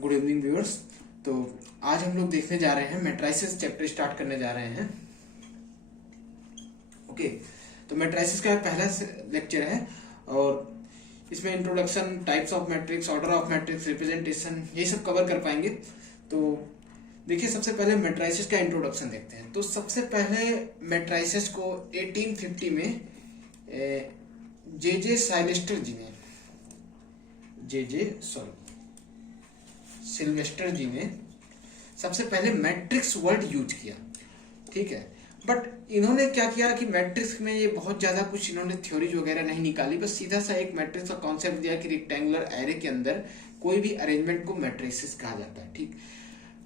Good evening viewers. तो आज हम लोग देखने जा रहे हैं मैट्रिसेस चैप्टर स्टार्ट करने जा रहे हैं। ओके, तो मैट्रिसेस का पहला लेक्चर है और इसमें introduction, types of matrix, order of matrix, representation, ये सब कवर कर पाएंगे। तो देखिए, सबसे पहले मैट्रिसेस का इंट्रोडक्शन देखते हैं। तो सबसे पहले मैट्रिसेस को 1850 में जे सिल्वेस्टर जी ने सबसे पहले मैट्रिक्स वर्ड यूज किया। ठीक है, बट इन्होंने क्या किया कि मैट्रिक्स में ये बहुत ज्यादा कुछ इन्होंने थ्योरीज वगैरह नहीं निकाली, बस सीधा सा एक मैट्रिक्स का कॉन्सेप्ट दिया कि रेक्टेंगुलर एरे के अंदर कोई भी अरेंजमेंट को मैट्रिसेस कहा जाता है। ठीक,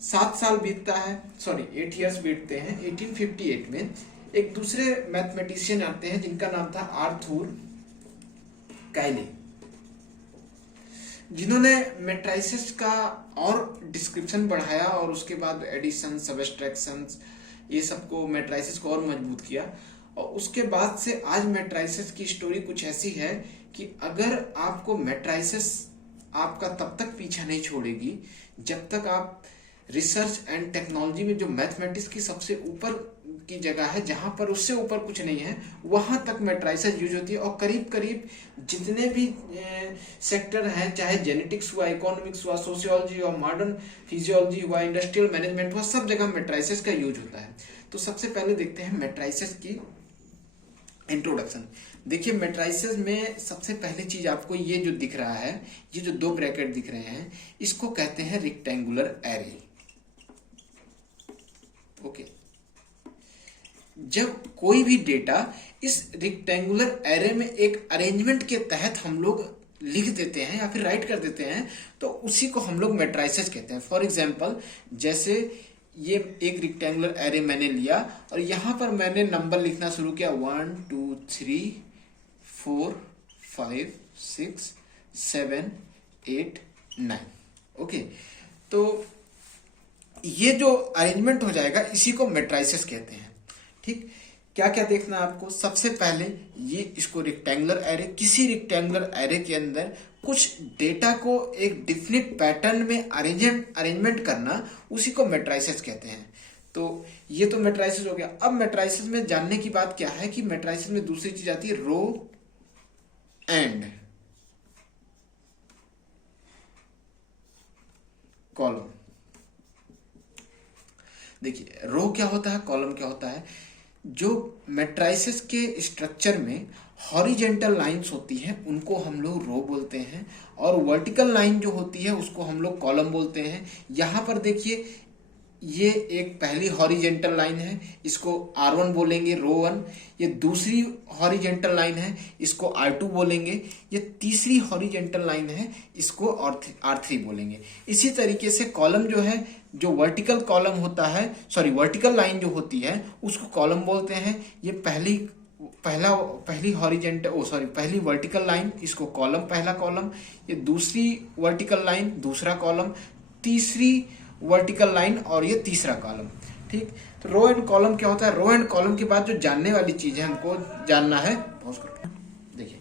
7 साल बीतता है, 8 इयर्स बीतते हैं। 1858 में एक दूसरे मैथमेटिशियन आते हैं जिनका नाम था आर्थर कैले, जिन्होंने मैट्रिसेस का और डिस्क्रिप्शन बढ़ाया और उसके बाद एडिशन, सबट्रैक्शन, ये सबको मैट्रिसेस को और मजबूत किया। और उसके बाद से आज मैट्रिसेस की स्टोरी कुछ ऐसी है कि अगर आपको मैट्रिसेस आपका तब तक पीछा नहीं छोड़ेगी जब तक आप रिसर्च एंड टेक्नोलॉजी में जो मैथमेटिक्स की सबसे ऊपर की जगह है, जहां पर उससे ऊपर कुछ नहीं है, वहां तक मैट्रिसेस यूज होती है। और करीब करीब जितने भी सेक्टर हैं, चाहे जेनेटिक्स हुआ, इकोनॉमिक्स हुआ, सोशियोलॉजी हुआ, मॉडर्न फिजियोलॉजी हुआ, इंडस्ट्रियल मैनेजमेंट हुआ, सब जगह मैट्रिसेस का यूज होता है। तो सबसे पहले देखते हैं मैट्रिसेस की इंट्रोडक्शन। देखिए, मैट्रिसेस में सबसे पहली चीज आपको ये जो दिख रहा है, ये जो 2 ब्रैकेट दिख रहे हैं, इसको कहते हैं रेक्टेंगुलर एरे। ओके, जब कोई भी डेटा इस रेक्टेंगुलर एरे में एक अरेंजमेंट के तहत हम लोग लिख देते हैं या फिर राइट कर देते हैं, तो उसी को हम लोग मैट्रिसेस कहते हैं। फॉर एग्जांपल, जैसे ये एक रेक्टेंगुलर एरे मैंने लिया और यहां पर मैंने नंबर लिखना शुरू किया 1 2 3 4 5 6 7 8 9। ओके, तो ये जो अरेंजमेंट हो जाएगा इसी को मैट्रिसेस कहते हैं। ठीक, क्या क्या देखना आपको? सबसे पहले ये इसको रेक्टेंगुलर एरे, किसी रेक्टेंगुलर एरे के अंदर कुछ डेटा को एक डिफिनिट पैटर्न में अरेंजमेंट करना, उसी को मैट्रिसेस कहते हैं। तो ये तो मैट्रिसेस हो गया। अब मैट्रिसेस में जानने की बात क्या है कि मैट्रिसेस में दूसरी चीज आती है रो एंड कॉलम। देखिए, रो क्या होता है, कॉलम क्या होता है। जो मैट्रिसेस के स्ट्रक्चर में हॉरिजेंटल लाइंस होती हैं उनको हम लोग रो बोलते हैं, और वर्टिकल लाइन जो होती है उसको हम लोग कॉलम बोलते हैं। यहां पर देखिए, ये एक पहली हॉरिजेंटल लाइन है, इसको R1 बोलेंगे, रो 1। ये दूसरी हॉरिजेंटल लाइन है, इसको R2 बोलेंगे। ये तीसरी हॉरिजेंटल लाइन है, इसको R3 बोलेंगे। इसी तरीके से कॉलम जो है, जो वर्टिकल कॉलम होता है, वर्टिकल लाइन जो होती है उसको कॉलम बोलते हैं। ये पहली पहली वर्टिकल लाइन, इसको कॉलम, पहला कॉलम। ये दूसरी वर्टिकल लाइन, दूसरा कॉलम, तीसरी वर्टिकल लाइन और ये तीसरा कॉलम। ठीक, तो रो एंड कॉलम क्या होता है? रो एंड कॉलम के बाद जो जानने वाली चीज है, हमको जानना है, पॉज करके देखिए,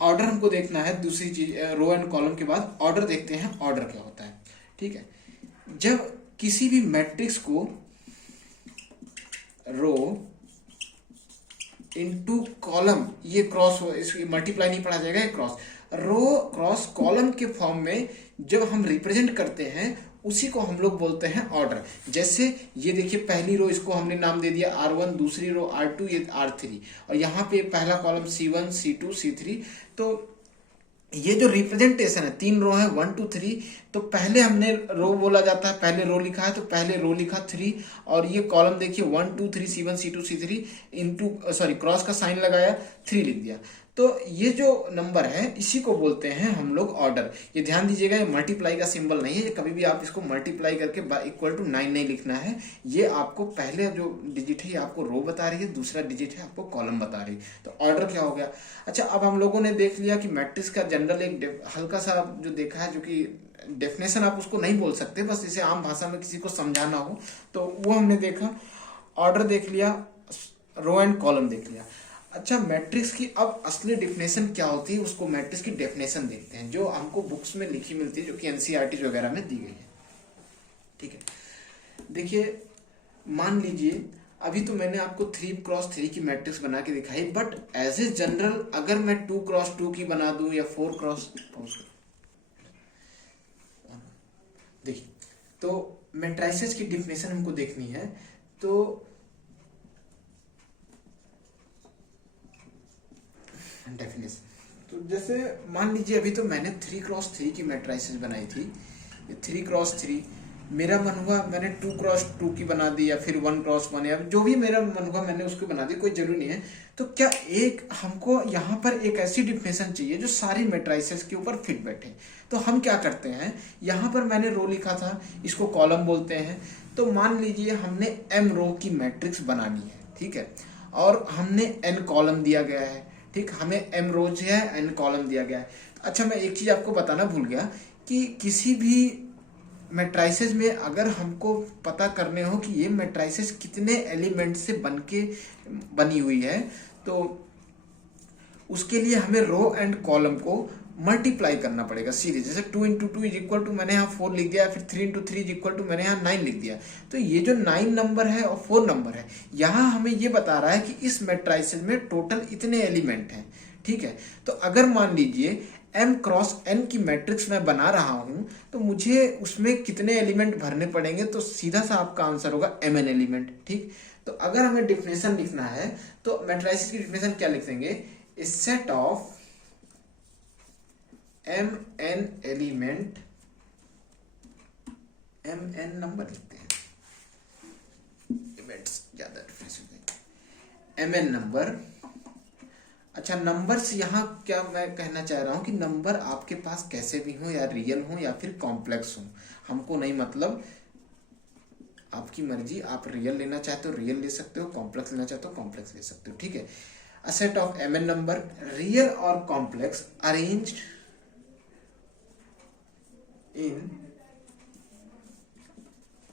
ऑर्डर हमको देखना है। दूसरी चीज, रो एंड कॉलम के बाद ऑर्डर देखते हैं, ऑर्डर क्या होता है। ठीक है, जब किसी भी मैट्रिक्स को रो इनटू कॉलम, ये क्रॉस हो, इसकी मल्टीप्लाई नहीं पढ़ा जाएगा, ये क्रॉस, रो क्रॉस कॉलम के फॉर्म में जब हम रिप्रेजेंट करते हैं उसी को हम लोग बोलते हैं ऑर्डर। जैसे ये देखिए, पहली रो, इसको हमने नाम दे दिया R1, दूसरी रो R2, ये R3, और यहाँ पे पहला कॉलम C1, C2, C3। तो ये जो रिप्रेजेंटेशन है, 3 रो है, 1 2 3, तो पहले हमने रो बोला जाता है, पहले रो लिखा है तो पहले रो लिखा 3, और ये कॉलम देखिए 1 2 3 C1 C2 C3 into cross का साइन लगाया, 3 लिख दिया। तो ये जो नंबर है इसी को बोलते हैं हम लोग ऑर्डर। ये ध्यान दीजिएगा, ये मल्टीप्लाई का सिंबल नहीं है, ये कभी भी आप इसको मल्टीप्लाई करके इक्वल टू 9 नहीं लिखना है। ये आपको पहले जो डिजिट है ये आपको रो बता रही है, दूसरा डिजिट है आपको कॉलम बता रही है। तो ऑर्डर क्या हो गया? अच्छा, अब हम लोगों ने देख लिया कि मैट्रिक्स का जनरल एक हल्का सा जो देखा है, जो कि डेफिनेशन आप उसको नहीं बोल सकते, बस इसे आम भाषा में किसी को समझाना हो तो वो हमने देखा। ऑर्डर देख लिया, रो एंड कॉलम देख लिया। अच्छा, मैट्रिक्स की अब असली डेफिनेशन क्या होती है, उसको मैट्रिक्स की डेफिनेशन देखते हैं जो हमको बुक्स में लिखी मिलती है, जो कि एनसीईआरटी वगैरह में दी गई है। ठीक है, देखिए मान लीजिए अभी तो मैंने आपको 3x3 की मैट्रिक्स बना के दिखाई, बट एज ए जनरल अगर मैं 2x2 की बना दूं या 4x, देखिए तो मैट्रिसेस की डेफिनेशन हमको देखनी है। तो डेफिनेशन तो जैसे मान लीजिए अभी तो मैंने 3x3 की मैट्रिसेस बनाई थी, ये 3x3 मेरा मन हुआ मैंने 2x2 की बना दी, या फिर 1x1, या जो भी मेरा मन हुआ मैंने उसको बना दी, कोई जरूरी नहीं है। तो क्या एक हमको यहाँ पर एक ऐसी डेफिनेशन चाहिए जो सारी मैट्रिसेस के ऊपर फिट बैठे। तो हम क्या करते हैं, यहाँ पर मैंने रो लिखा था, इसको कॉलम बोलते हैं। तो मान लीजिए हमने m रो की मैट्रिक्स बनानी है, ठीक है, और हमने n कॉलम दिया गया है। ठीक, हमें m रोज है, n कॉलम दिया गया है। अच्छा, मैं एक चीज आपको बताना भूल गया कि किसी भी मैट्रिसेस में अगर हमको पता करने हो कि ये मैट्रिसेस कितने एलिमेंट से बनी हुई है, तो उसके लिए हमें रो एंड कॉलम को मल्टीप्लाई करना पड़ेगा सीधे। जैसे 2 into two is equal to मैंने यहाँ 4 लिख दिया, फिर 3 into three is equal to मैंने यहाँ 9 लिख दिया। तो ये जो 9 नंबर है और 4 नंबर है, यहाँ हमें ये बता रहा है कि इस मैट्रिसेस में टोटल इतने एलिमेंट हैं। ठीक है, तो अगर मान लीजिए m क्रॉस n की मैट्रिक्स मैं बना रहा हूं, तो मुझे उसमें कितने एलिमेंट भरने पड़ेंगे, तो सीधा सा आपका आंसर होगा mn एलिमेंट। ठीक, तो अगर हमें डिफिनेशन लिखना है तो मैट्रिसेस की डिफिनेशन क्या लिख देंगे, A set of mn element, mn number लिखते हैं, इवेंट्स ज्यादा डिफिनेशन, mn नंबर। अच्छा, नंबर्स यहाँ क्या मैं कहना चाह रहा हूं कि नंबर आपके पास कैसे भी हो, या रियल हो या फिर कॉम्प्लेक्स हो, हमको नहीं मतलब, आपकी मर्जी। आप रियल लेना चाहते हो रियल ले सकते हो, कॉम्प्लेक्स लेना चाहते हो कॉम्प्लेक्स ले सकते हो। ठीक है, a set of mn number real और complex arranged in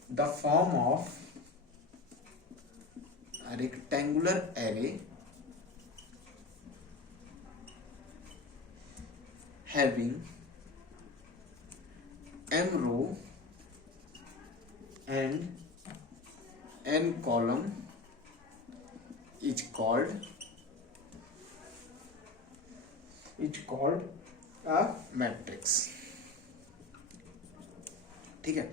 the form of rectangular array having m row and n column is called a matrix। ठीक है,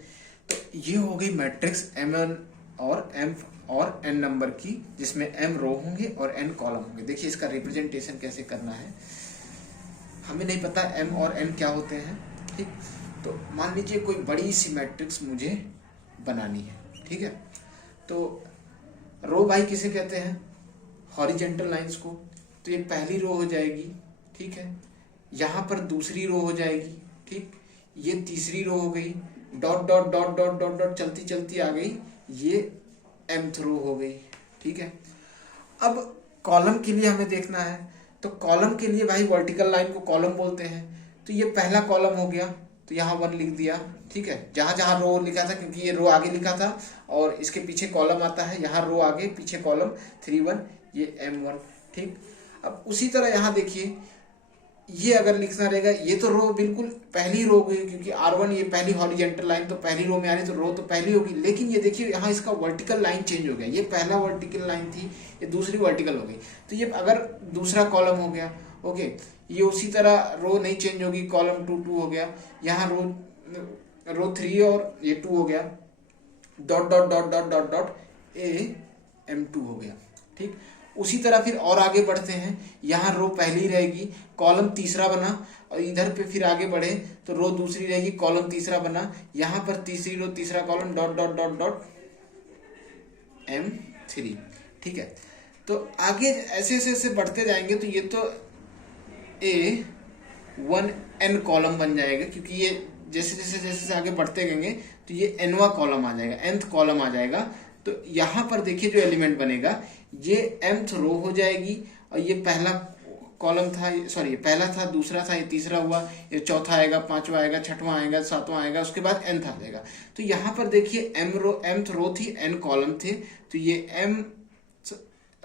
तो ये हो गई मैट्रिक्स mn और m और n नंबर की, जिसमें m रो होंगे और n कॉलम होंगे। देखिए इसका रिप्रेजेंटेशन कैसे करना है, हमें नहीं पता m और n क्या होते हैं। ठीक, तो मान लीजिए कोई बड़ी सी मैट्रिक्स मुझे बनानी है। ठीक है, तो रो बाई किसे कहते हैं, हॉरिजेंटल लाइंस को। तो ये पहली रो हो जाएगी, ठीक है, यहाँ पर दूसरी रो हो जाएगी, ठीक, ये तीसरी रो हो गई, dot dot dot dot dot dot चलती चलती आ गई, ये mth रो हो गई। ठीक है, अब कॉलम के लिए हमें देखना है, तो कॉलम के लिए भाई वर्टिकल लाइन को कॉलम बोलते हैं। तो ये पहला कॉलम हो गया, तो यहाँ 1 लिख दिया। ठीक है, जहां जहां रो लिखा था, क्योंकि ये रो आगे लिखा था और इसके पीछे कॉलम आता है, यहाँ रो आगे पीछे कॉलम 3 1, ये m1। ठीक, अब उसी तरह यहाँ देखिए, ये अगर लिखना रहेगा, ये तो रो बिल्कुल पहली रो गई, क्योंकि R1 ये पहली हॉरिजेंटल लाइन तो पहली रो में आ रही, तो रो तो पहली होगी। लेकिन ये देखिए यहाँ इसका वर्टिकल लाइन चेंज हो गया, ये पहला वर्टिकल लाइन थी, ये दूसरी वर्टिकल हो गई। तो ये अगर दूसरा कॉलम हो गया, ओके, ये उसी तरह रो नहीं चेंज होगी, कॉलम 2 2 हो गया, यहाँ रो 3 और ये 2 हो गया, dot dot dot dot dot dot m2 हो गया। ठीक, उसी तरह फिर और आगे बढ़ते हैं, यहाँ रो पहली रहेगी, कॉलम तीसरा बना, और इधर पे फिर आगे बढ़े तो रो दूसरी रहेगी, कॉलम तीसरा बना, यहाँ पर तीसरी रो तीसरा column, dot dot dot dot m3। ठीक है, तो आगे ऐसे ऐसे ऐसे बढ़ते जाएंगे, तो ये तो A1n कॉलम बन जाएगा, क्योंकि ये जैसे जैसे जैसे आगे बढ़ते गएंगे तो ये nवां कॉलम आ जाएगा, nth कॉलम आ जाएगा। तो यहाँ पर देखिए जो एलिमेंट बनेगा, ये mth रो हो जाएगी, और ये पहला कॉलम था, सॉरी ये पहला था, दूसरा था, ये तीसरा हुआ, ये चौथा आएगा, पांचवा आएगा, छठवां आएगा, सातवां आएगा, उसके बाद nth आ जाएगा। तो यहाँ पर देखिए mth रो थी, n कॉलम थे, तो ये m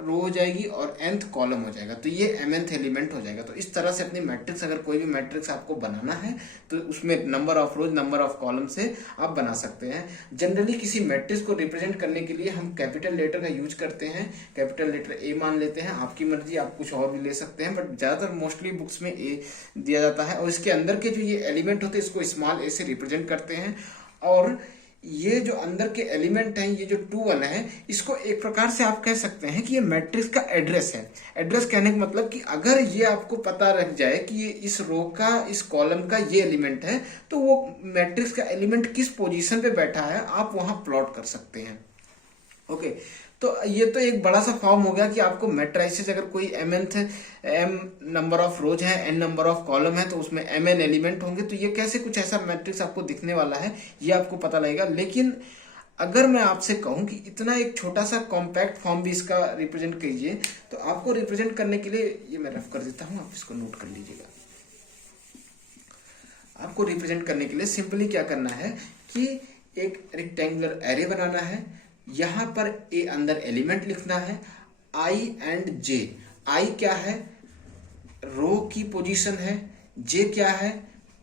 रो हो जाएगी और nth कॉलम हो जाएगा, तो ये mnth एलिमेंट हो जाएगा। तो इस तरह से अपनी मैट्रिक्स, अगर कोई भी मैट्रिक्स आपको बनाना है तो उसमें number of rows, number of column से आप बना सकते हैं। जनरली किसी मैट्रिक्स को रिप्रेजेंट करने के लिए हम कैपिटल लेटर का यूज करते हैं, कैपिटल लेटर ए मान लेते हैं, आपकी मर्जी, आप कुछ और भी ले सकते हैं, बट ज्यादातर मोस्टली बुक्स में ए दिया जाता है। और इसके अंदर के जो ये एलिमेंट होते हैं इसको स्मॉल ए से रिप्रेजेंट करते हैं। और ये जो अंदर के एलिमेंट हैं, ये जो 2 1 है, इसको एक प्रकार से आप कह सकते हैं कि ये मैट्रिक्स का एड्रेस है। एड्रेस कहने का मतलब कि अगर ये आपको पता रख जाए कि ये इस रो का, इस कॉलम का ये एलिमेंट है, तो वो मैट्रिक्स का एलिमेंट किस पोजीशन पे बैठा है आप वहां प्लॉट कर सकते हैं। ओके, तो ये तो एक बड़ा सा फॉर्म हो गया कि आपको मैट्राइसिस, अगर कोई m नंबर ऑफ रोज है, n नंबर ऑफ कॉलम है, तो उसमें mn एलिमेंट होंगे, तो ये कैसे कुछ ऐसा मैट्रिक्स आपको दिखने वाला है ये आपको पता लगेगा। लेकिन अगर मैं आपसे कहूं कि इतना एक छोटा सा कॉम्पैक्ट फॉर्म भी इसका रिप्रेजेंट कीजिए, तो आपको रिप्रेजेंट करने के लिए, ये मैं रफ कर देता हूं, आप इसको नोट कर लीजिएगा। आपको रिप्रेजेंट करने के लिए सिंपली क्या करना है कि एक रेक्टेंगुलर एरे बनाना है, यहां पर ए अंदर एलिमेंट लिखना है, आई एंड जे। आई क्या है? रो की पोजीशन है, जे क्या है?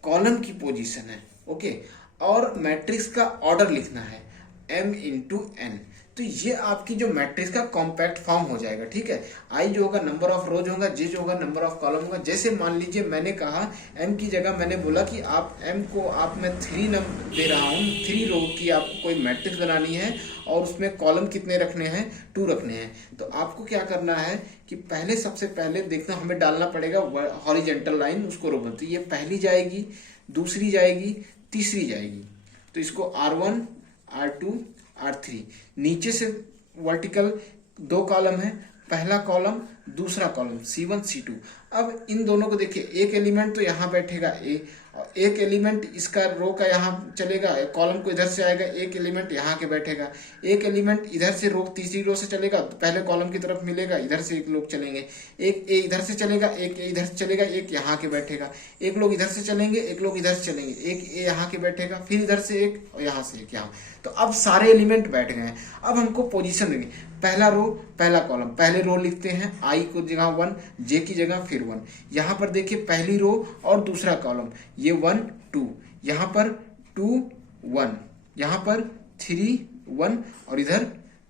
कॉलम की पोजीशन है। ओके, और मैट्रिक्स का ऑर्डर लिखना है m इंटू एन। तो ये आपकी जो मैट्रिक्स का कॉम्पैक्ट फॉर्म हो जाएगा। ठीक है, आई जो होगा नंबर ऑफ रोज होगा, जे जो होगा नंबर ऑफ कॉलम होगा। जैसे मान लीजिए मैंने कहा m की जगह मैंने बोला कि आप m को आप मैं 3 नंबर दे रहा हूँ, 3 रो की आपको कोई मैट्रिक्स बनानी है और उसमें कॉलम कितने रखने हैं? 2 रखने हैं। तो आपको क्या करना है कि पहले, सबसे पहले देखना, हमें डालना पड़ेगा हॉरिजेंटल लाइन, उसको रो बोलते हैं। ये पहली जाएगी, दूसरी जाएगी, तीसरी जाएगी। तो इसको R1 R2 R3। नीचे से वर्टिकल 2 कॉलम है, पहला कॉलम, दूसरा कॉलम C1 C2। अब इन दोनों को देखिए, एक एलिमेंट तो यहाँ बैठेगा A, और एक एलिमेंट इसका रो का यहाँ चलेगा, कॉलम को इधर से आएगा, एक एलिमेंट यहाँ के बैठेगा, एक एलिमेंट इधर से रो, तीसरी रो से चलेगा, तो पहले कॉलम की तरफ मिलेगा, इधर से एक लोग चलेंगे, एक ए इधर से चलेगा, एक ए इधर से चलेगा, एक यहाँ के बैठेगा, एक लोग इधर से चलेंगे, एक लोग इधर से चलेंगे, एक ए यहाँ के बैठेगा, फिर इधर से एक और यहाँ से एक यहाँ। तो अब सारे एलिमेंट बैठ गए हैं। अब हमको पोजीशन देंगे, पहला रो, पहला कॉलम, पहले रो लिखते हैं, आई को जगह 1, जे की जगह फिर 1। यहाँ पर देखिए पहली रो और दूसरा कॉलम, ये 1 2, यहाँ पर 2 1, यहाँ पर 3 1, और इधर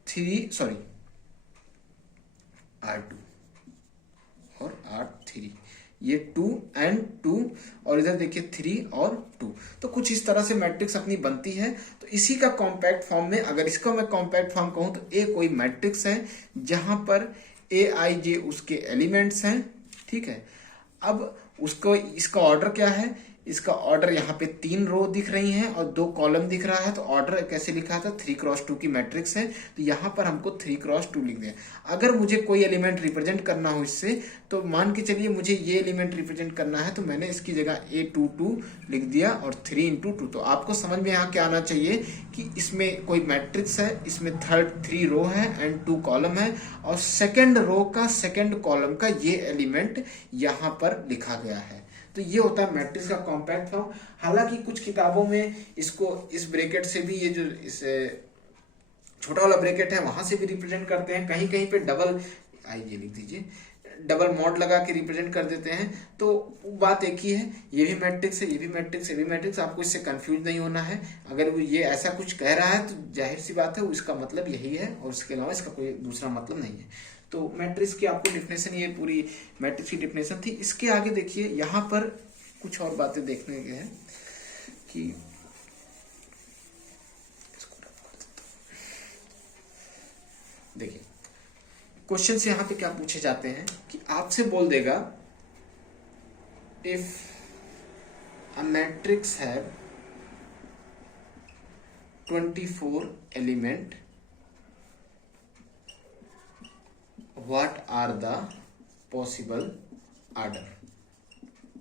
3 R2 और R3, ये 2 and 2, और इधर देखिए 3 और 2। तो कुछ इस तरह से मैट्रिक्स अपनी बनती है। तो इसी का कॉम्पैक्ट फॉर्म में, अगर इसका मैं कॉम्पैक्ट फॉर्म कहूं तो ए कोई मैट्रिक्स है जहां पर ए आई जे उसके एलिमेंट्स हैं। ठीक है, अब उसको, इसका ऑर्डर क्या है? इसका ऑर्डर यहाँ पे 3 रो दिख रही हैं और 2 कॉलम दिख रहा है। तो ऑर्डर कैसे लिखा था? 3x2 की मैट्रिक्स है, तो यहाँ पर हमको 3x2 लिख दिया। अगर मुझे कोई एलिमेंट रिप्रेजेंट करना हो इससे, तो मान के चलिए मुझे ये एलिमेंट रिप्रेजेंट करना है, तो मैंने इसकी जगह A22 लिख दिया और 3 इंटू 2। तो आपको समझ में यहाँ क्या आना चाहिए कि इसमें कोई मैट्रिक्स है, इसमें 3 रो है एंड 2 कॉलम है, और सेकेंड रो का, सेकेंड कॉलम का ये एलिमेंट यहाँ पर लिखा गया है। तो ये होता है मैट्रिक्स का कॉम्पैक्ट फॉर्म। हालांकि कुछ किताबों में इसको इस ब्रैकेट से भी, ये जो इस छोटा वाला ब्रैकेट है वहां से भी रिप्रेजेंट करते हैं, कहीं कहीं पे डबल, आइए लिख दीजिए, डबल मॉड लगा के रिप्रेजेंट कर देते हैं। तो बात एक ही है, ये भी मैट्रिक्स है, ये भी मैट्रिक्स, ये भी मैट्रिक्स। आपको इससे कंफ्यूज नहीं होना है। अगर वो ये ऐसा कुछ कह रहा है तो जाहिर सी बात है उसका मतलब यही है, और उसके अलावा इसका कोई दूसरा मतलब नहीं है। तो मैट्रिक्स की आपको डिफिनेशन, ये पूरी मैट्रिक्स की डिफिनेशन थी। इसके आगे देखिए, यहाँ पर कुछ और बातें देखने के हैं कि देखिए क्वेश्चन से यहाँ पे क्या पूछे जाते हैं कि आपसे बोल देगा, if a matrix have 24 element, what are the possible order.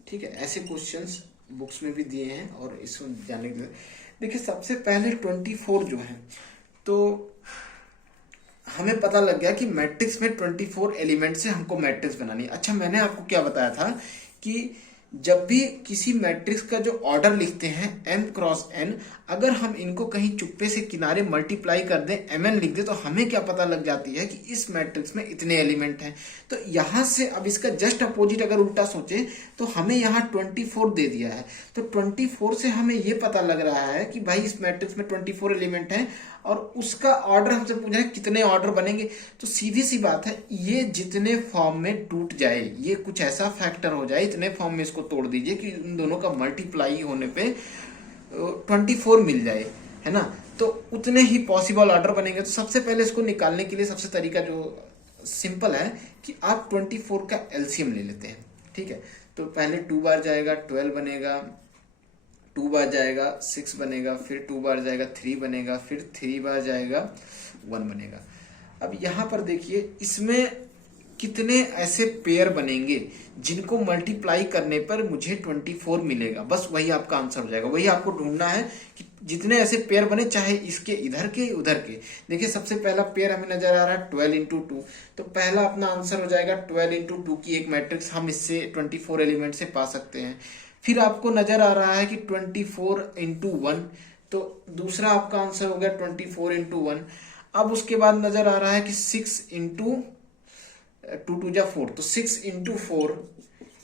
ठीक है, ऐसे क्वेश्चंस बुक्स में भी दिए हैं और इसको जानने के लिए देखिए, सबसे पहले 24 जो है, तो हमें पता लग गया कि मैट्रिक्स में 24 एलिमेंट से हमको मैट्रिक्स बनानी है। अच्छा, मैंने आपको क्या बताया था कि जब भी किसी मैट्रिक्स का जो ऑर्डर लिखते हैं m क्रॉस n, अगर हम इनको कहीं चुप्पे से किनारे मल्टीप्लाई कर दें, mn लिख दें, तो हमें क्या पता लग जाती है कि इस मैट्रिक्स में इतने एलिमेंट हैं। तो यहाँ से अब इसका जस्ट अपोजिट अगर उल्टा सोचें तो हमें यहाँ 24 दे दिया है, तो 24 से हमें ये पता लग रहा है कि भाई इस मैट्रिक्स में 24 एलिमेंट हैं और उसका ऑर्डर हमसे पूछ रहे हैं कितने ऑर्डर बनेंगे। तो सीधी सी बात है, ये जितने फॉर्म में टूट जाए, ये कुछ ऐसा फैक्टर हो जाए, इतने फॉर्म में इसको तोड़ दीजिए कि इन दोनों का मल्टीप्लाई होने पे 24 मिल जाए, है ना, तो उतने ही पॉसिबल ऑर्डर बनेंगे। तो सबसे पहले इसको निकालने के लिए सबसे तरीका जो सिंपल है कि आप 24 का एलसीएम ले लेते हैं, ठीक है। तो पहले 2 बार जाएगा 12 बनेगा, 2 बार जाएगा 6 बनेगा, फिर 2 बार जाएगा 3 बनेगा, फिर 3 बार जाएगा 1 बनेगा। अब यहाँ पर देखिए इसमें कितने ऐसे पेयर बनेंगे जिनको मल्टीप्लाई करने पर मुझे 24 मिलेगा, बस वही आपका आंसर हो जाएगा। वही आपको ढूंढना है कि जितने ऐसे पेयर बने, चाहे इसके इधर के उधर के। देखिए सबसे पहला पेयर हमें नजर आ रहा है 12 इंटू 2, तो पहला अपना आंसर हो जाएगा 12 इंटू 2 की एक मैट्रिक्स, हम इससे 24 एलिमेंट से पा सकते हैं। फिर आपको नजर आ रहा है कि 24 इंटू 1, तो दूसरा आपका आंसर हो गया 24 इंटू 1। अब उसके बाद नजर आ रहा है कि 6 इंटू 2 2 जा 4, तो 6 इंटू 4,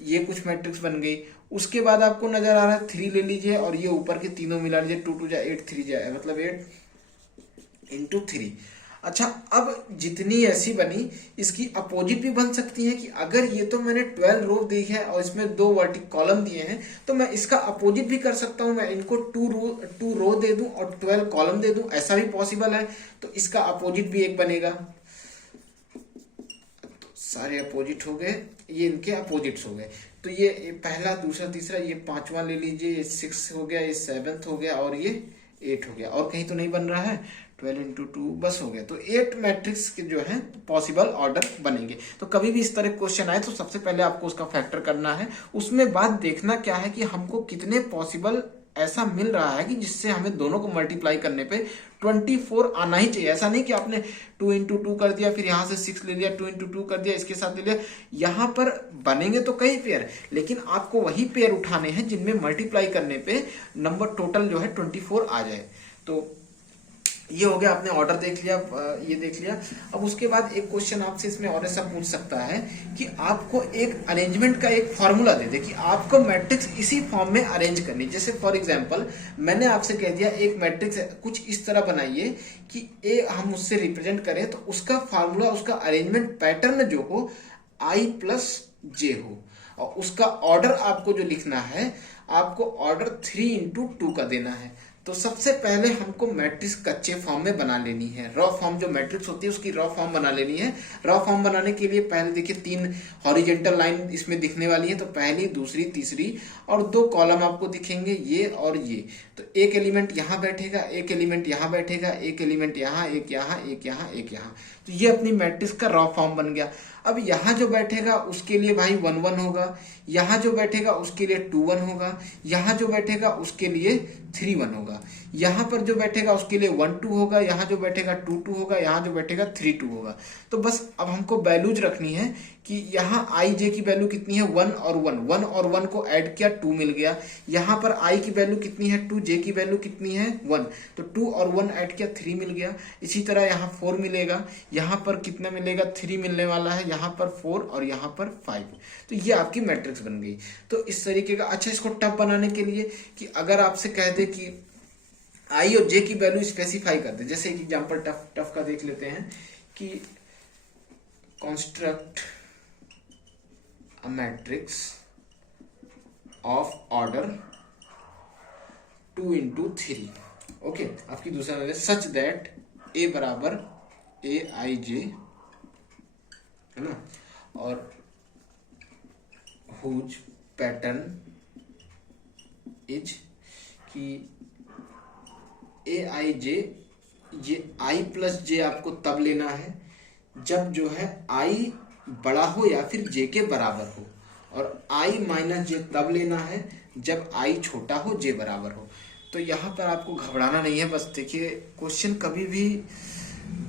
ये कुछ मैट्रिक्स बन गई। उसके बाद आपको नजर आ रहा है 3 ले लीजिए और ये ऊपर के तीनों मिला लीजिए, 2 2 जा 8 3 जा, मतलब 8 इंटू 3। अच्छा, अब जितनी ऐसी बनी इसकी अपोजिट भी बन सकती है कि अगर ये तो मैंने 12 रो दी है और इसमें 2 वर्टिकल कॉलम दिए हैं, तो मैं इसका अपोजिट भी कर सकता हूं, मैं इनको 2 रो दे दूं और 12 कॉलम दे दूं, ऐसा भी पॉसिबल है। तो इसका अपोजिट भी एक बनेगा। तो सारे अपोजिट हो गए, ये इनके अपोजिट्स हो गए। तो ये पहला, दूसरा, तीसरा, ये 5वां ले लीजिए, ये 6 हो गया, ये 7th हो गया और ये 8 हो गया। और कहीं तो नहीं बन रहा है, 12 इंटू 2 बस हो गया। तो 8 मैट्रिक्स के जो है पॉसिबल ऑर्डर बनेंगे। तो कभी भी इस तरह क्वेश्चन आए तो सबसे पहले आपको उसका फैक्टर करना है, उसमें बात देखना क्या है कि हमको कितने पॉसिबल ऐसा मिल रहा है कि जिससे हमें दोनों को मल्टीप्लाई करने पे 24 आना ही चाहिए। ऐसा नहीं कि आपने 2 इंटू 2 कर दिया, फिर यहां से 6 ले लिया, 2 इंटू 2 कर दिया, इसके साथ ले लिया। यहां पर बनेंगे तो कई पेयर, लेकिन आपको वही पेयर उठाने हैं जिनमें मल्टीप्लाई करने पे नंबर टोटल जो है 24 आ जाए। तो ये हो गया, आपने ऑर्डर देख लिया, ये देख लिया। अब उसके बाद एक क्वेश्चन आपसे इसमें और ऐसा पूछ सकता है कि आपको एक अरेंजमेंट का एक फॉर्मूला दे दे कि आपको मैट्रिक्स इसी फॉर्म में अरेंज करनी। जैसे फॉर एग्जांपल मैंने आपसे कह दिया एक मैट्रिक्स कुछ इस तरह बनाइए कि ए हम उससे रिप्रेजेंट करें, तो उसका फॉर्मूला, उसका अरेंजमेंट पैटर्न जो हो I प्लस जे हो, और उसका ऑर्डर आपको जो लिखना है, आपको ऑर्डर 3 इंटू 2 का देना है। तो सबसे पहले हमको मैट्रिक्स कच्चे फॉर्म में बना लेनी है। रॉ फॉर्म जो मैट्रिक्स होती है उसकी रॉ फॉर्म बना लेनी है। रॉ फॉर्म बनाने के लिए पहले देखिए 3 हॉरिजेंटल लाइन इसमें दिखने वाली है, तो पहली, दूसरी, तीसरी, और 2 कॉलम आपको दिखेंगे, ये और ये। तो एक एलिमेंट यहाँ बैठेगा, एक एलिमेंट यहाँ बैठेगा, एक एलिमेंट यहाँ, एक यहाँ, एक यहाँ, एक यहाँ। तो ये अपनी मैट्रिक्स का रॉ फॉर्म बन गया। अब यहाँ जो बैठेगा उसके लिए भाई 1 1 होगा, यहाँ जो बैठेगा उसके लिए 2 1 होगा, यहाँ जो बैठेगा उसके लिए 3 1 होगा, यहाँ पर जो बैठेगा उसके लिए 1 2 होगा, यहाँ जो बैठेगा 2 2 होगा, यहाँ जो बैठेगा 3 2 होगा। तो बस अब हमको वैल्यूज रखनी है कि यहाँ आई जे की वैल्यू कितनी है, 1 और 1, 1 और 1 को ऐड किया 2 मिल गया। यहाँ पर आई की वैल्यू कितनी है 2, जे की वैल्यू कितनी है 1, तो 2 और 1 ऐड किया 3 मिल गया। इसी तरह यहाँ 4 मिलेगा, यहाँ पर कितना मिलेगा 3 मिलने वाला है, यहाँ पर 4 और यहाँ पर 5। तो ये आपकी मैट्रिक्स बन गई। तो इस तरीके का। अच्छा, इसको टफ बनाने के लिए कि अगर आपसे कह दे कि आई और जे की वैल्यू स्पेसिफाई कर दे, जैसे एक एग्जांपल टफ का देख लेते हैं कि construct a matrix of order 2 into 3। Okay, आपकी दूसरा है सच दैट ए बराबर ए आई जे, है ना, और हुज पैटर्न इज कि ए आई जे, ये आई प्लस जे आपको तब लेना है जब जो है आई बड़ा हो या फिर जे के बराबर हो, और आई माइनस जे तब लेना है जब आई छोटा हो, जे बराबर हो। तो यहाँ पर आपको घबराना नहीं है। बस देखिए क्वेश्चन कभी भी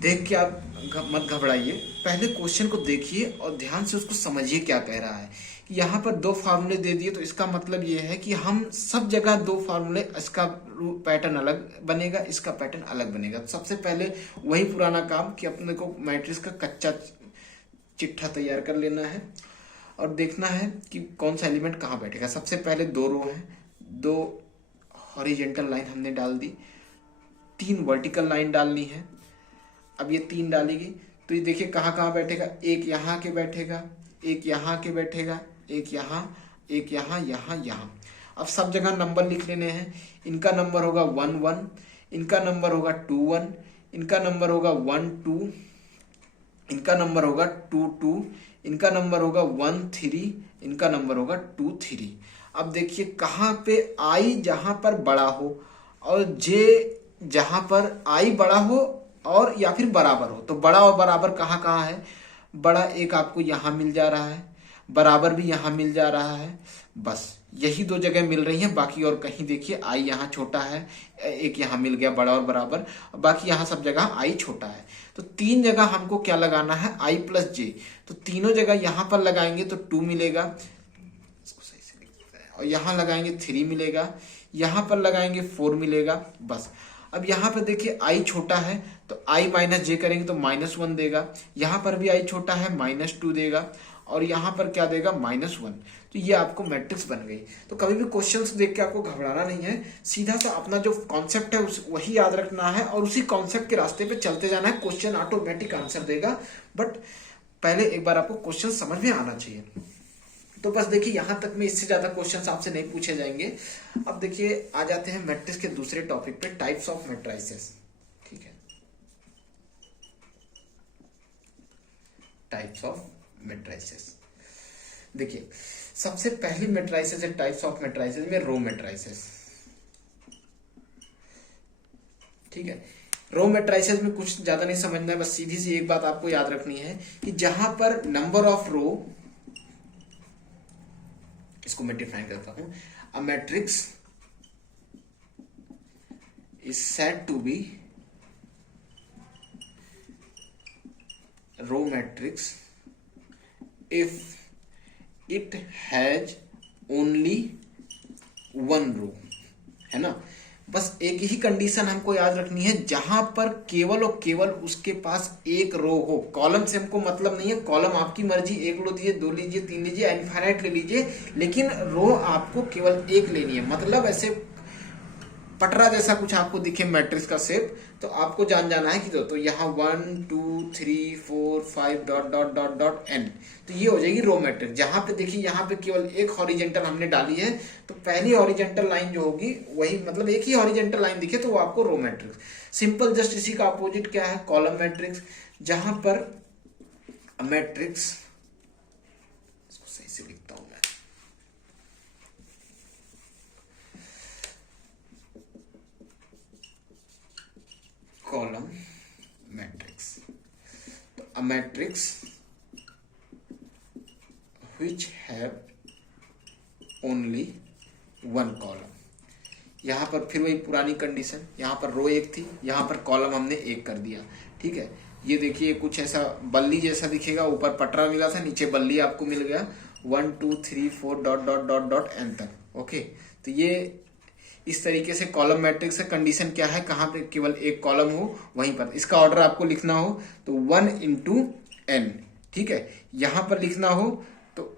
देख के आप मत घबराइए, पहले क्वेश्चन को देखिए और ध्यान से उसको समझिए क्या कह रहा है। कि यहाँ पर दो फार्मूले दे दिए तो इसका मतलब ये है कि हम सब जगह दो फार्मूले, इसका पैटर्न अलग बनेगा, इसका पैटर्न अलग बनेगा। तो सबसे पहले वही पुराना काम कि अपने को मैट्रिक्स का कच्चा चिट्ठा तैयार कर लेना है और देखना है कि कौन सा एलिमेंट कहाँ बैठेगा। सबसे पहले दो रो हैं, दो हॉरिजेंटल लाइन हमने डाल दी, तीन वर्टिकल लाइन डालनी है। अब ये तीन डालेगी तो ये देखिए कहाँ कहाँ बैठेगा, एक यहाँ के बैठेगा, एक यहाँ के बैठेगा, एक यहाँ, एक यहाँ, यहाँ, यहाँ। अब सब जगह नंबर लिख लेने हैं। इनका नंबर होगा 1 1, इनका नंबर होगा 2 1, इनका नंबर होगा 1 2, इनका नंबर होगा 2 2, इनका नंबर होगा 1 3, इनका नंबर होगा 2 3। अब देखिए कहाँ पे आई जहां पर बड़ा हो और जे जहां पर आई बड़ा हो और या फिर बराबर हो। तो बड़ा और बराबर कहाँ कहाँ है, बड़ा एक आपको यहाँ मिल जा रहा है, बराबर भी यहाँ मिल जा रहा है, बस यही दो जगह मिल रही हैं। बाकी और कहीं देखिए आई यहाँ छोटा है, एक यहाँ मिल गया बड़ा और बराबर, बाकी यहाँ सब जगह आई छोटा है। तो तीन जगह हमको क्या लगाना है, आई प्लस जे। तो तीनों जगह यहाँ पर लगाएंगे तो 2 मिलेगा, और यहाँ लगाएंगे 3 मिलेगा, यहाँ पर लगाएंगे 4 मिलेगा, बस। अब यहाँ पर देखिए आई छोटा है तो आई माइनस जे करेंगे तो -1 देगा, यहाँ पर भी आई छोटा है -2 देगा, और यहाँ पर क्या देगा -1। तो ये आपको मैट्रिक्स बन गई। तो कभी भी क्वेश्चंस देख के आपको घबराना नहीं है, सीधा सा अपना जो कॉन्सेप्ट है वही याद रखना है और उसी कॉन्सेप्ट के रास्ते पे चलते जाना है। क्वेश्चन ऑटोमेटिक आंसर देगा, बट पहले एक बार आपको क्वेश्चन समझ में आना चाहिए। तो बस देखिए यहां तक में, इससे ज्यादा क्वेश्चंस आपसे नहीं पूछे जाएंगे। अब देखिए आ जाते हैं मैट्रिक्स के दूसरे टॉपिक पे, टाइप्स ऑफ मैट्रिसेस। ठीक है, टाइप्स ऑफ मैट्रिसेस। देखिए सबसे पहली मैट्रिसेस है टाइप्स ऑफ मैट्रिसेस में रो मैट्रिसेस। ठीक है, रो मैट्रिसेस में कुछ ज्यादा नहीं समझना है, बस सीधी सी एक बात आपको याद रखनी है कि जहां पर नंबर ऑफ रो, इसको मैं डिफाइन करता हूं, a matrix is said to be row matrix if it has only 1 row, है ना। बस एक ही कंडीशन हमको याद रखनी है, जहां पर केवल और केवल उसके पास एक रो हो। कॉलम से हमको मतलब नहीं है, कॉलम आपकी मर्जी, एक लो लीजिए, 2 लीजिए, 3 लीजिए, इनफाइनाइट ले लीजिए, लेकिन रो आपको केवल एक लेनी है। मतलब ऐसे पटरा जैसा कुछ आपको दिखे मैट्रिक्स का शेप, तो आपको जाना है कि तो यहाँ 1 2 3 4 5 dot dot dot dot n, तो ये हो जाएगी रो मैट्रिक्स। जहां पे देखिए यहाँ पे केवल एक हॉरिजेंटल हमने डाली है, तो पहली हॉरिजेंटल लाइन जो होगी वही, मतलब एक ही हॉरिजेंटल लाइन दिखे तो वो आपको रो मैट्रिक्स। सिंपल जस्ट इसी का अपोजिट क्या है, कॉलम मैट्रिक्स, जहां पर मैट्रिक्स, इसको सही से लिखता हूं मैं, column matrix. तो a matrix which have only one column। यहाँ पर फिर वही पुरानी कंडीशन, यहाँ पर रो एक थी, यहाँ पर कॉलम हमने एक कर दिया। ठीक है, ये देखिए कुछ ऐसा बल्ली जैसा दिखेगा, ऊपर पटरा मिला था, नीचे बल्ली आपको मिल गया, 1 2 3 4 dot dot dot dot n तक। ओके, तो ये इस तरीके से कॉलम मैट्रिक्स का कंडीशन क्या है, कहाँ पे केवल एक कॉलम हो वहीं पर। इसका ऑर्डर आपको लिखना हो तो 1 इंटू एन। ठीक है, यहां पर लिखना हो तो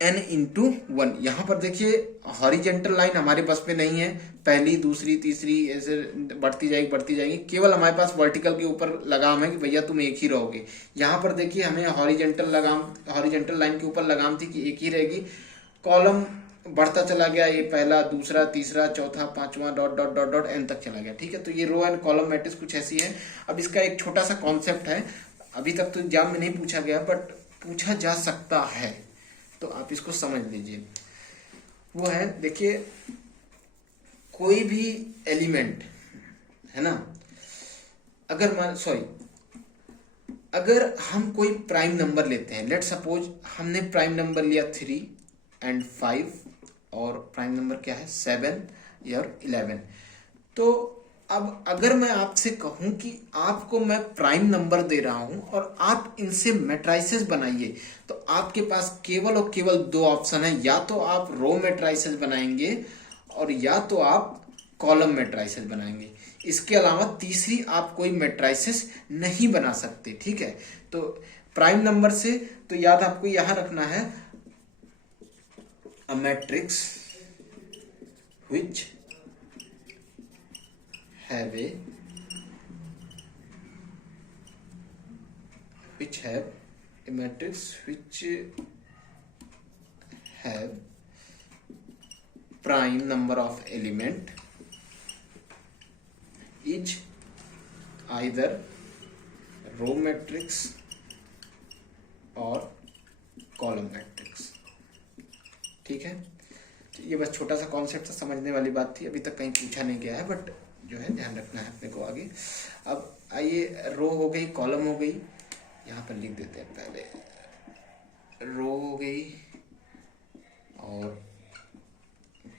n इंटू 1। यहां पर देखिए हॉरिजेंटल लाइन हमारे बस में नहीं है, पहली दूसरी तीसरी ऐसे बढ़ती जाएगी, केवल हमारे पास वर्टिकल के ऊपर लगाम है कि भैया तुम एक ही रहोगे। यहाँ पर देखिए हमें हॉरिजेंटल लाइन के ऊपर लगाम थी कि एक ही रहेगी, कॉलम बढ़ता चला गया, ये पहला दूसरा तीसरा चौथा पांचवा dot dot dot dot n तक चला गया। ठीक है, तो ये रो एंड कॉलम मैट्रिक्स कुछ ऐसी है। अब इसका एक छोटा सा कॉन्सेप्ट है, अभी तक तो एग्जाम में नहीं पूछा गया बट पूछा जा सकता है, तो आप इसको समझ लीजिए। वो है, देखिए कोई भी एलिमेंट है ना, अगर हम कोई प्राइम नंबर लेते हैं, लेट सपोज हमने प्राइम नंबर लिया 3 एंड 5 और प्राइम नंबर क्या है 7 और 11, तो अब अगर मैं आपसे कहूं कि आपको मैं प्राइम नंबर दे रहा हूं और आप इनसे मैट्राइसेस बनाइए, तो आपके पास केवल और केवल दो ऑप्शन है, या तो आप रो मैट्राइसेस बनाएंगे और या तो आप कॉलम मैट्राइसेस बनाएंगे। इसके अलावा तीसरी आप कोई मैट्राइसेस नहीं बना सकते, ठीक है। तो प्राइम नंबर से तो याद आपको यहां रखना है, a matrix which have a matrix which have prime number of element is either row matrix और कॉलम मैट्रिक्स, ठीक है। तो ये बस छोटा सा कॉन्सेप्ट था, समझने वाली बात थी, अभी तक कहीं पूछा नहीं गया है, बट जो है ध्यान रखना है अपने को आगे। अब आइए, रो हो गई, कॉलम हो गई, यहाँ पर लिख देते हैं पहले, रो हो गई और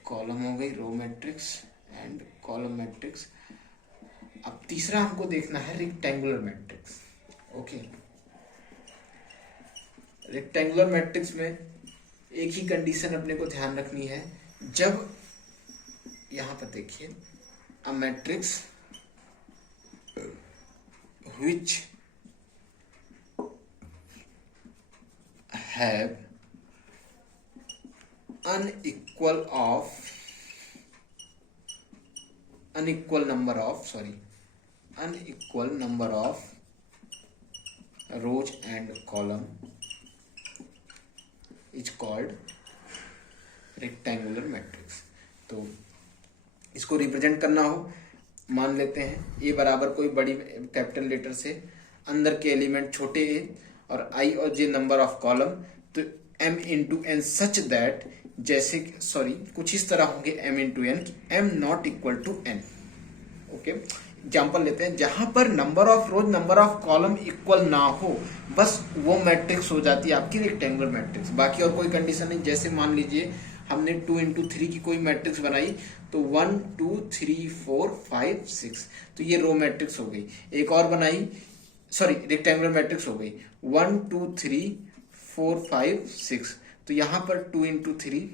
कॉलम हो गई, row matrix and column matrix. अब तीसरा हमको देखना है rectangular matrix, okay. Rectangular matrix में एक ही कंडीशन अपने को ध्यान रखनी है, जब यहां पर देखिए, a matrix which have unequal number of rows and column is called rectangular matrix। तो इसको रिप्रेजेंट करना हो, मान लेते हैं ए बराबर कोई बड़ी कैपिटल लेटर से, अंदर के एलिमेंट छोटे ए और आई और जे नंबर ऑफ कॉलम, तो m into n such that, जैसे सॉरी कुछ इस तरह होंगे m into n, m not equal to n, okay. Example लेते हैं, जहां पर number of rows number of column equal ना हो, बस वो मैट्रिक्स हो जाती है आपकी रेक्टेंगुलर मैट्रिक्स, बाकी और कोई कंडीशन नहीं। जैसे मान लीजिए हमने 2 इंटू 3 की कोई मैट्रिक्स बनाई, तो 1 2 3 4 5 6, तो ये रो मैट्रिक्स हो गई। एक और बनाई, सॉरी रेक्टेंगुलर मैट्रिक्स हो गई, 1 2 3 4 5 6, तो यहां पर 2 इंटू 3,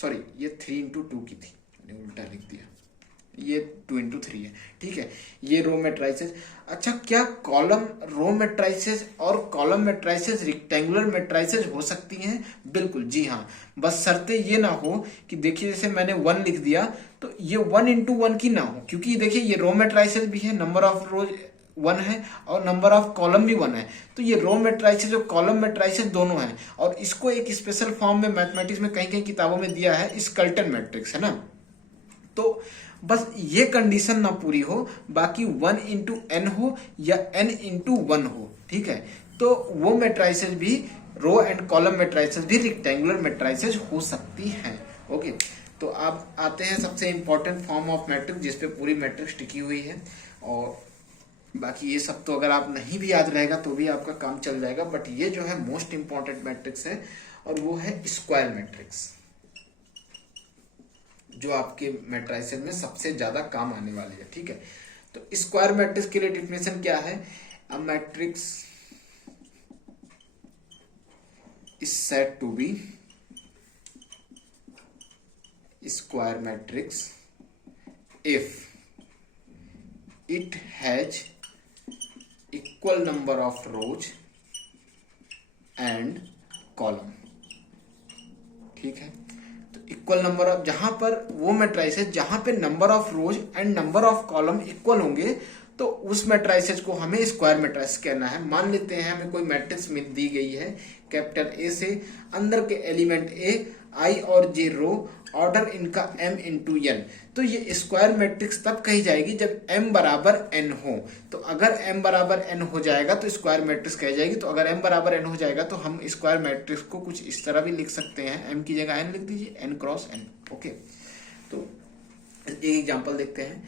सॉरी ये 3 इंटू 2 की थी, मैंने उल्टा लिख दिया, ये 2 इंटू 3 है, ठीक है। ये रो मैट्राइसेस। अच्छा, क्या कॉलम रो मैट्राइसेस और कॉलम मैट्राइसेस रेक्टेंगुलर मैट्राइसेस हो सकती हैं? बिल्कुल जी हाँ, बस शर्तें ये ना हो कि देखिए जैसे मैंने 1 लिख दिया तो ये 1 इंटू 1 की ना हो, क्योंकि देखिए ये रो मैट्राइसेस भी है, नंबर ऑफ रोज 1 है और नंबर ऑफ कॉलम भी 1 है, तो ये रो मैट्राइसेस और कॉलम मैट्राइसेस दोनों हैं। और इसको एक स्पेशल फॉर्म में मैथमेटिक्स में कहीं कहीं किताबों में दिया है, स्केलेटन मैट्रिक्स, है ना। तो बस ये कंडीशन ना पूरी हो, बाकी 1 इंटू एन हो या n इंटू 1 हो, ठीक है, तो वो मैट्राइसेस भी, रो एंड कॉलम मैट्राइसेस भी रेक्टेंगुलर मैट्राइसेस हो सकती हैं, ओके। तो आप आते हैं सबसे इंपॉर्टेंट फॉर्म ऑफ मैट्रिक्स, जिसपे पूरी मैट्रिक्स टिकी हुई है, और बाकी ये सब तो अगर आप नहीं भी याद रहेगा तो भी आपका काम चल जाएगा, बट ये जो है मोस्ट इंपॉर्टेंट मैट्रिक्स है, और वो है स्क्वायर मैट्रिक्स, जो आपके मैट्राइसेस में सबसे ज्यादा काम आने वाली है, ठीक है। तो स्क्वायर मैट्रिक्स के लिए डेफिनेशन क्या है? A matrix is said to be square matrix if it has equal number of rows and column, ठीक है। इक्वल नंबर ऑफ, जहां पर वो मैट्राइसेस जहां पे number of rows and number of column equal होंगे, तो उस मैट्राइसेस को हमें स्क्वायर मैट्रिक्स कहना है। मान लेते हैं हमें कोई मैट्रिक्स में दी गई है कैपिटल ए से, अंदर के एलिमेंट ए, आई और जे रो, ऑर्डर इनका m इंटू एन, तो ये स्क्वायर मैट्रिक्स तब कही जाएगी जब m बराबर n हो। तो अगर m बराबर n हो जाएगा तो स्क्वायर मैट्रिक्स कही जाएगी। तो अगर m बराबर n हो जाएगा तो हम स्क्वायर मैट्रिक्स को कुछ इस तरह भी लिख सकते हैं, m की जगह n लिख दीजिए, n क्रॉस n, ओके। तो एक एग्जांपल देखते हैं,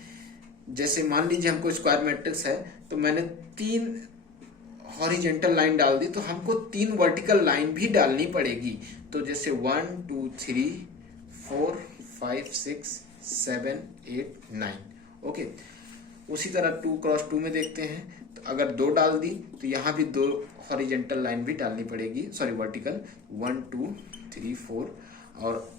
जैसे मान लीजिए हमको स्क्वायर मैट्रिक्स है, तो मैंने 3 हॉरिजेंटल लाइन डाल दी, तो हमको 3 वर्टिकल लाइन भी डालनी पड़ेगी। तो जैसे 1 2 3 4 5 6 7 8 9, ओके। उसी तरह 2x2 में देखते हैं, तो अगर 2 डाल दी तो यहाँ भी 2 हॉरिजेंटल लाइन भी डालनी पड़ेगी, सॉरी वर्टिकल, 1 2 3 4, और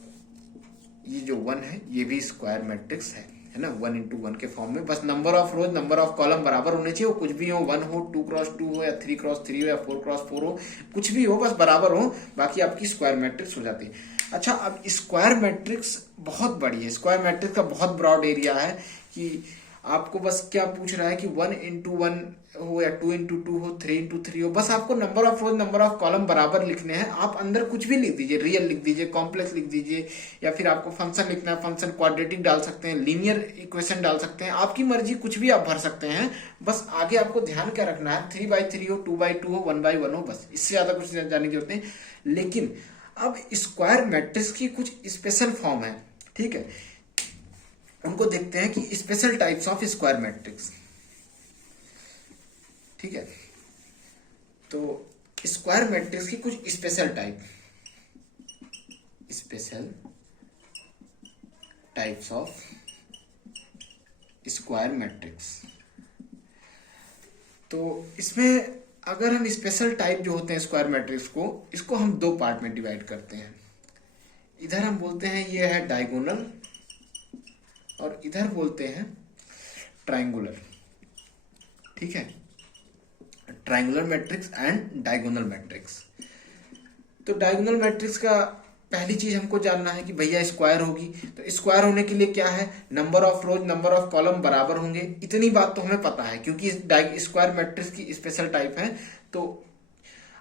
ये जो 1 है ये भी स्क्वायर मैट्रिक्स है ना, 1 × 1 के फॉर्म में। बस number of rows number of column बराबर होने चाहिए, वो कुछ भी हो, 1 हो, 2x2 हो, या 3x3 हो, या 4x4 हो, कुछ भी हो, बस बराबर हो, बाकी आपकी स्क्वायर मैट्रिक्स हो जाती है। अच्छा, अब स्क्वायर मैट्रिक्स बहुत बड़ी है, स्क्वायर मैट्रिक्स का बहुत ब्रॉड एरिया है कि आपको बस क्या पूछ रहा है कि 1 × 1 हो, या 2 × 2 हो, 3 × 3 हो, बस आपको number of rows number of column बराबर लिखने हैं। आप अंदर कुछ भी लिख दीजिए, रियल लिख दीजिए, कॉम्प्लेक्स लिख दीजिए, या फिर आपको फंक्शन लिखना है, फंक्शन क्वाड्रेटिक डाल सकते हैं, लीनियर इक्वेशन डाल सकते हैं, आपकी मर्जी, कुछ भी आप भर सकते हैं। बस आगे आपको ध्यान क्या रखना है, 3×3 हो, 2×2 हो, 1×1 हो, बस इससे ज्यादा कुछ जानने की जरूरत नहीं। लेकिन अब स्क्वायर मैट्रिक्स की कुछ स्पेशल फॉर्म है, ठीक है, उनको देखते हैं कि special types of square matrix, ठीक है। तो स्क्वायर मैट्रिक्स की कुछ special types of square matrix. तो इसमें अगर हम स्पेशल टाइप जो होते हैं स्क्वायर मैट्रिक्स को, इसको हम 2 पार्ट में डिवाइड करते हैं। इधर हम बोलते हैं ये है डायगोनल, और इधर बोलते हैं ट्रायंगुलर, ठीक है, triangular matrix and diagonal matrix. तो डायगोनल मैट्रिक्स का पहली चीज हमको जानना है कि भैया स्क्वायर होगी, तो स्क्वायर होने के लिए क्या है, number of rows number of column बराबर होंगे। इतनी बात तो हमें पता है क्योंकि स्क्वायर मैट्रिक्स की स्पेशल टाइप है। तो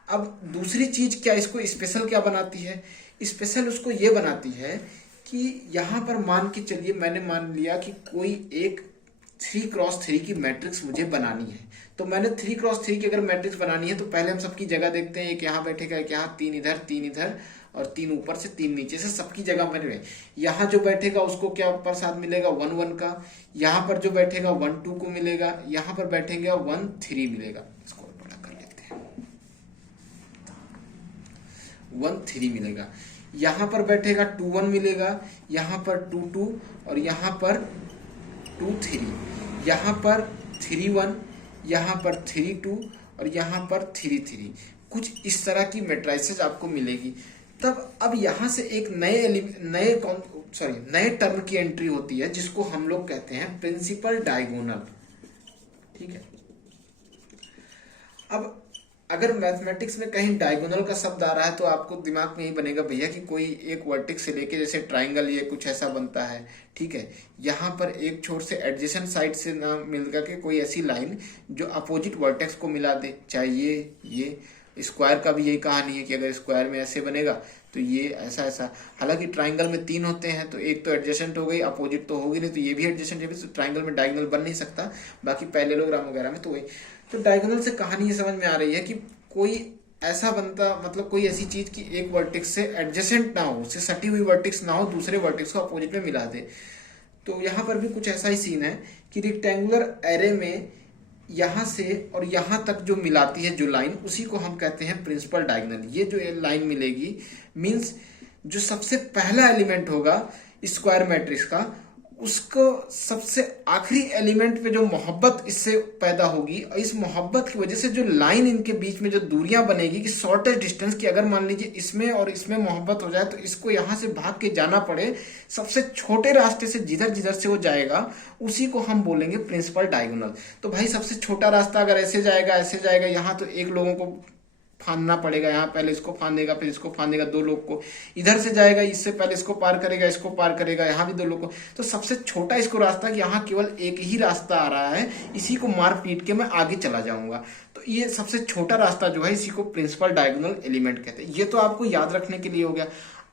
अब दूसरी चीज क्या, इसको स्पेशल क्या बनाती है, स्पेशल उसको ये बनाती है कि यहां पर मान के चलिए, मैंने मान लिया कि कोई एक 3×3 की मैट्रिक्स मुझे बनानी है। तो मैंने 3×3 की अगर मैट्रिक्स बनानी है तो पहले हम सबकी जगह देखते हैं, एक यहाँ बैठेगा, एक यहाँ, 3 इधर 3 इधर, और 3 ऊपर से 3 नीचे से, सबकी जगह मैंने, यहाँ जो बैठेगा उसको क्या प्रसाद मिलेगा, 1 1 का, यहाँ पर जो बैठेगा 1 2 को मिलेगा, यहाँ पर बैठेगा 1 3 मिलेगा, इसको बड़ा कर लेते हैं, 1 3 मिलेगा। यहाँ पर बैठेगा 2 1 मिलेगा, यहाँ पर 2 2, और यहाँ पर 2 3, यहाँ पर 3 1, यहाँ पर 3 2, और यहाँ पर 3 3, कुछ इस तरह की मैट्रिसेस आपको मिलेगी। तब अब यहाँ से एक नए टर्म की एंट्री होती है जिसको हम लोग कहते हैं प्रिंसिपल डायगोनल, ठीक है। अब अगर मैथमेटिक्स में कहीं डायगोनल का शब्द आ रहा है तो आपको दिमाग में यही बनेगा भैया कि कोई एक वर्टेक्स से लेके, जैसे ट्राइंगल ये कुछ ऐसा बनता है, ठीक है, यहाँ पर एक छोर से एडजेसेंट साइड से ना मिलकर के कोई ऐसी लाइन जो अपोजिट वर्टेक्स को मिला दे, चाहे ये स्क्वायर का भी यही कहानी है कि अगर स्क्वायर में ऐसे बनेगा तो ये ऐसा ऐसा। हालांकि ट्राइंगल में 3 होते हैं तो एक तो एडजेसेंट हो गई, अपोजिट तो होगी नहीं, तो ये भी एडजेसेंट है, तो ट्राइंगल में डायगोनल बन नहीं सकता। बाकी पैरेललोग्राम वगैरह में तो वही। तो डायगोनल से कहानी ये समझ में आ रही है कि कोई ऐसा बनता, मतलब कोई ऐसी चीज की एक वर्टेक्स से एडजेसेंट ना हो, उससे सटी हुई वर्टेक्स ना हो, दूसरे वर्टेक्स को अपोजिट में मिला दे। तो यहाँ पर भी कुछ ऐसा ही सीन है कि रेक्टेंगुलर एरे में यहां से और यहां तक जो मिलाती है जो लाइन, उसी को हम कहते हैं प्रिंसिपल डायगोनल। ये जो लाइन मिलेगी मींस जो सबसे पहला एलिमेंट होगा स्क्वायर मैट्रिक्स का, उसको सबसे आखिरी एलिमेंट पे जो मोहब्बत इससे पैदा होगी, और इस मोहब्बत की वजह से जो लाइन इनके बीच में जो दूरियां बनेगी कि शॉर्टेस्ट डिस्टेंस की, अगर मान लीजिए इसमें और इसमें मोहब्बत हो जाए तो इसको यहां से भाग के जाना पड़े, सबसे छोटे रास्ते से जिधर जिधर से वो जाएगा उसी को हम बोलेंगे प्रिंसिपल डायगोनल। तो भाई सबसे छोटा रास्ता अगर ऐसे जाएगा, यहाँ तो एक लोगों को फांदना पड़ेगा, यहाँ पहले इसको फांदेगा फिर इसको फांदेगा, 2 लोग को, इधर से जाएगा इससे पहले इसको पार करेगा, इसको पार करेगा, यहाँ भी 2 लोग को। तो सबसे छोटा इसको रास्ता, यहाँ केवल एक ही रास्ता आ रहा है, इसी को मार पीट के मैं आगे चला जाऊंगा। तो ये सबसे छोटा रास्ता जो है इसी को प्रिंसिपल डायगोनल एलिमेंट कहते हैं। ये तो आपको याद रखने के लिए हो गया।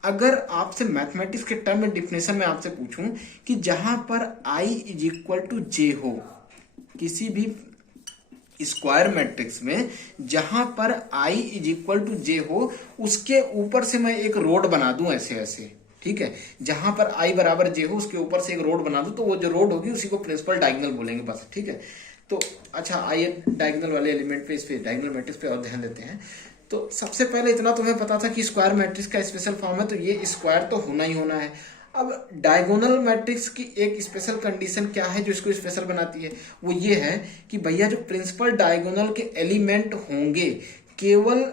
अगर आपसे मैथमेटिक्स के टर्म में डिफिनेशन में आपसे पूछूं कि जहां पर I = J हो, किसी भी स्क्वायर मैट्रिक्स में जहां पर I = J हो, उसके ऊपर से मैं एक रोड बना दूं ऐसे ऐसे, ठीक है, जहां पर I = J हो उसके ऊपर से एक रोड बना दूं, तो वो जो रोड होगी उसी को प्रिंसिपल डायगोनल बोलेंगे, बस, ठीक है। तो अच्छा, आइए डायगोनल वाले एलिमेंट पे, इस पे डायगोनल मैट्रिक्स पे और ध्यान देते हैं। तो सबसे पहले इतना तुम्हें पता था कि स्क्वायर मैट्रिक्स का स्पेशल फॉर्म है, तो ये स्क्वायर तो होना ही होना है। अब डायगोनल मैट्रिक्स की एक स्पेशल कंडीशन क्या है जो इसको स्पेशल बनाती है, वो ये है कि भैया जो प्रिंसिपल डायगोनल के एलिमेंट होंगे केवल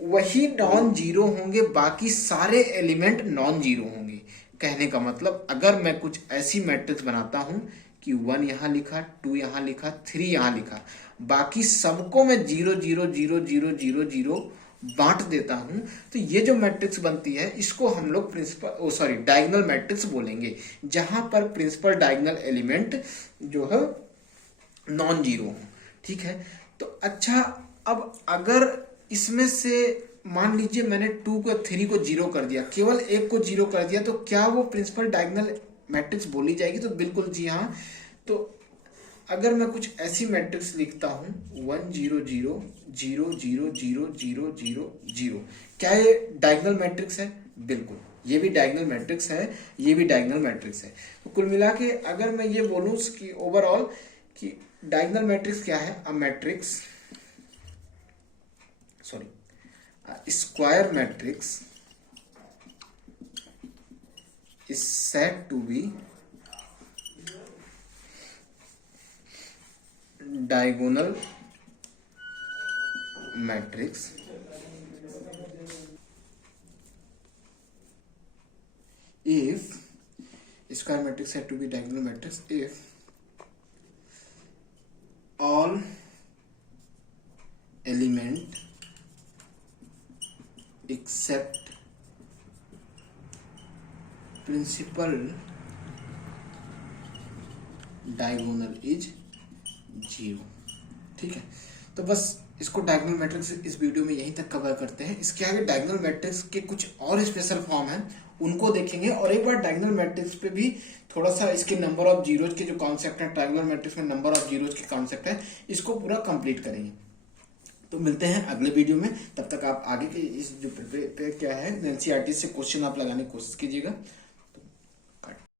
वही नॉन जीरो होंगे, बाकी सारे एलिमेंट नॉन जीरो होंगे। कहने का मतलब अगर मैं कुछ ऐसी मैट्रिक्स बनाता हूं कि 1 यहां लिखा, 2 यहां लिखा, 3 यहां लिखा, बाकी सबको मैं 0 0 0 0 0 0 बांट देता हूं, तो ये जो मैट्रिक्स बनती है इसको हम लोग प्रिंसिपल डायगोनल मैट्रिक्स बोलेंगे, जहां पर प्रिंसिपल डायगोनल एलिमेंट जो है नॉन जीरो हो। ठीक है, तो अच्छा, अब अगर इसमें से मान लीजिए मैंने 2 को 3 को जीरो कर दिया, केवल एक को जीरो कर दिया, तो क्या वो प्रिंसिपल डायगोनल मैट्रिक्स बोली जाएगी? तो बिल्कुल जी हाँ। तो अगर मैं कुछ ऐसी मैट्रिक्स लिखता हूं 1 0 0 0 0 0 0 0 0, क्या ये डायगोनल मैट्रिक्स है? बिल्कुल, ये भी डायगोनल मैट्रिक्स है, ये भी डायगोनल मैट्रिक्स है। तो कुल मिला के अगर मैं ये बोलूं कि ओवरऑल कि डायगोनल मैट्रिक्स क्या है, a matrix square matrix is said to be diagonal matrix if square matrix said to be diagonal matrix if all element except principal diagonal is 0। ठीक है, तो बस इसको डायगोनल मैट्रिक्स इस वीडियो में यहीं तक कवर करते हैं। इसके आगे डायगोनल मैट्रिक्स के कुछ और स्पेशल फॉर्म हैं, उनको देखेंगे, और एक बार डायगोनल मैट्रिक्स पे भी थोड़ा सा इसके नंबर ऑफ जीरोज के जो कॉन्सेप्ट है, ट्रायंगुलर मैट्रिक्स में नंबर ऑफ जीरोज के कॉन्सेप्ट है, इसको पूरा कंप्लीट करेंगे। तो मिलते हैं अगले वीडियो में, तब तक आप आगे के इस जो प्रिपेयर क्या है एनसीईआरटी से क्वेश्चन आप लगाने की कोशिश कीजिएगा।